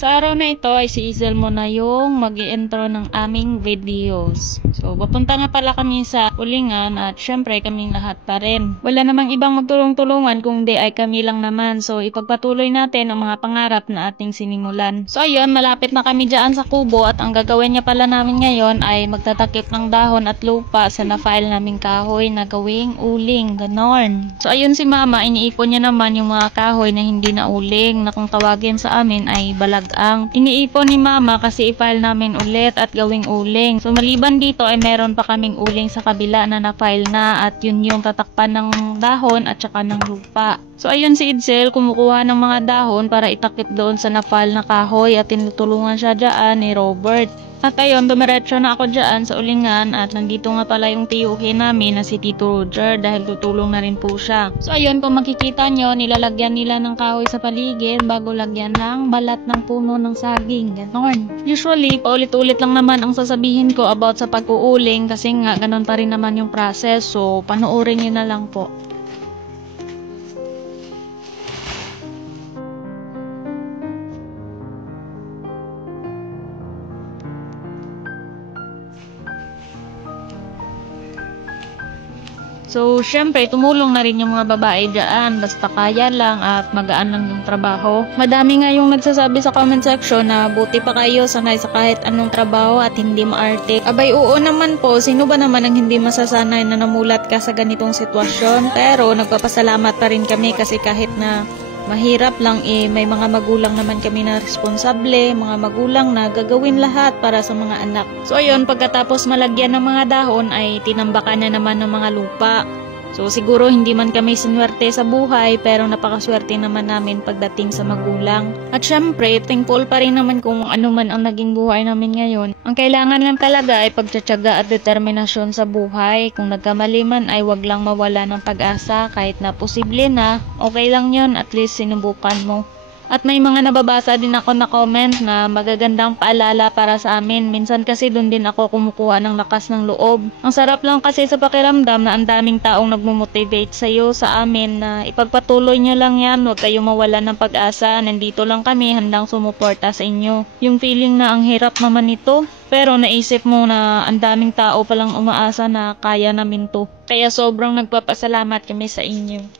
Sa araw na ito ay si Izel muna yung mag-i-intro ng aming videos. So, papunta nga pala kami sa ulingan at syempre kaming lahat pa rin. Wala namang ibang magtulong-tulungan kundi ay kami lang naman. So, ipagpatuloy natin ang mga pangarap na ating sinimulan. So, ayun, malapit na kami dyan sa kubo at ang gagawin niya pala namin ngayon ay magtatakip ng dahon at lupa sa na-file naming kahoy na gawing uling. Ganon. So, ayun si mama, iniipon niya naman yung mga kahoy na hindi na uling na kung tawagin sa amin ay balagang. Iniipon ni mama kasi i-file namin ulit at gawing uling. So maliban dito ay meron pa kaming uling sa kabila na na-file na at yun yung tatakpan ng dahon at saka ng lupa. So ayun si Idsel kumukuha ng mga dahon para itakip doon sa na-file na kahoy at tinutulungan siya dyan ni Robert. At ayun, dumiretso na ako dyan sa ulingan at nandito nga pala yung tiyuhin namin na si Tito Roger dahil tutulong na rin po siya. So ayun, kung makikita nyo, nilalagyan nila ng kahoy sa paligid bago lagyan ng balat ng puno ng saging. Ganon. Usually, paulit-ulit lang naman ang sasabihin ko about sa pag-uuling kasi nga ganon pa rin naman yung process. So panoorin nyo na lang po. So, syempre, tumulong na rin yung mga babae dyan. Basta kaya lang at magaan lang yung trabaho. Madami nga yung nagsasabi sa comment section na buti pa kayo sanay sa kahit anong trabaho at hindi maarte. Abay, oo naman po. Sino ba naman ang hindi masasanay na namulat ka sa ganitong sitwasyon? Pero, nagpapasalamat pa rin kami kasi kahit na mahirap lang may mga magulang naman kami na responsable, mga magulang na gagawin lahat para sa mga anak. So ayun, pagkatapos malagyan ng mga dahon ay tinambakan na naman ng mga lupa. So siguro hindi man kami sinuwerte sa buhay pero napakaswerte naman namin pagdating sa magulang. At syempre, thankful pa rin naman kung ano man ang naging buhay namin ngayon. Ang kailangan lang talaga ay pagtsatsaga at determinasyon sa buhay. Kung nagkamali man ay wag lang mawala ng pag-asa kahit na posible na, okay lang yon, at least sinubukan mo. At may mga nababasa din ako na comment na magagandang paalala para sa amin. Minsan kasi doon din ako kumukuha ng lakas ng loob. Ang sarap lang kasi sa pakiramdam na ang daming taong nagmo-motivate sa'yo, sa amin, na ipagpatuloy nyo lang yan. Huwag kayong mawala ng pag-asa. Nandito lang kami, handang sumuporta sa inyo. Yung feeling na ang hirap naman nito, pero naisip mo na ang daming tao palang umaasa na kaya namin to. Kaya sobrang nagpapasalamat kami sa inyo.